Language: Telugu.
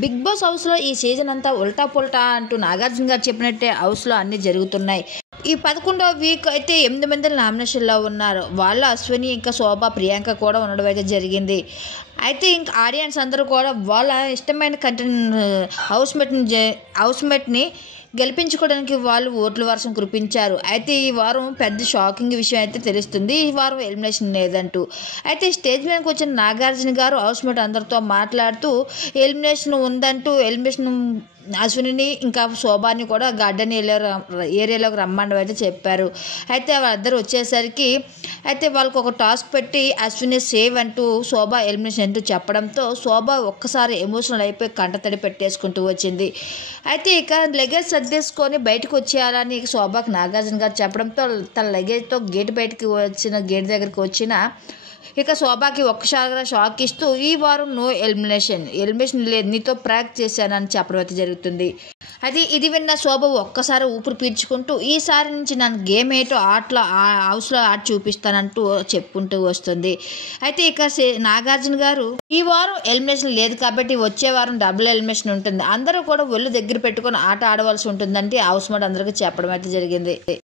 బిగ్ బాస్ హౌస్‌లో ఈ సీజన్ అంతా ఉల్టా పుల్టా అంటూ నాగార్జున గారు చెప్పినట్టే హౌస్‌లో అన్నీ జరుగుతున్నాయి. ఈ 11వ వీక్ అయితే 8 మంది నామినేషన్‌లో ఉన్నారు. వాళ్ళు అశ్విని, ఇంకా శోభ, ప్రియాంక కూడా ఉండడం అయితే జరిగింది. అయితే ఇంక ఆడియన్స్ అందరూ కూడా వాళ్ళ ఇష్టమైన హౌస్‌మేట్‌ని గెలిపించుకోవడానికి వాళ్ళు ఓట్ల వర్షం కురిపించారు. అయితే ఈ వారం పెద్ద షాకింగ్ విషయం అయితే తెలుస్తుంది. ఈ వారం ఎలిమినేషన్ లేదంటూ. అయితే స్టేజ్ మీదకి వచ్చిన నాగార్జున గారు హౌస్‌మేట్ అందరితో మాట్లాడుతూ ఎలిమినేషన్ ఉందంటూ అశ్వినిని ఇంకా శోభాని కూడా గార్డెన్ ఏరియాలోకి రమ్మని అయితే చెప్పారు. అయితే వాళ్ళిద్దరు వచ్చేసరికి అయితే వాళ్ళకు ఒక టాస్క్ పెట్టి అశ్విని సేవ్ అంటూ శోభ ఎలిమినేషన్ అంటూ చెప్పడంతో శోభ ఒక్కసారి ఎమోషనల్ అయిపోయి కంటతడి పెట్టేసుకుంటూ వచ్చింది. అయితే ఇక లగేజ్ సర్దేసుకొని బయటకు వచ్చేయాలని శోభకు నాగార్జున గారు చెప్పడంతో తన లగేజ్తో గేట్ దగ్గరికి వచ్చిన ఇక శోభకి ఒక్కసారిగా షాక్ ఇస్తూ ఈ వారం నో ఎలిమినేషన్ లేదు, నీతో ప్రాక్ చేశానని చెప్పడం అయితే జరుగుతుంది. అది ఇది విన్న శోభ ఒక్కసారి ఊపిరి పీల్చుకుంటూ ఈసారి నుంచి నన్ను గేమ్ ఏటో హౌస్లో ఆట చూపిస్తానంటూ చెప్పుకుంటూ వస్తుంది. అయితే ఇక నాగార్జున గారు ఈ వారం ఎలిమినేషన్ లేదు కాబట్టి వచ్చే వారం డబుల్ ఎలిమినేషన్ ఉంటుంది, అందరూ కూడా ఒళ్ళు దగ్గర పెట్టుకొని ఆట ఆడవలసి ఉంటుందంటే హౌస్ మేట్ అందరికీ చెప్పడం అయితే జరిగింది.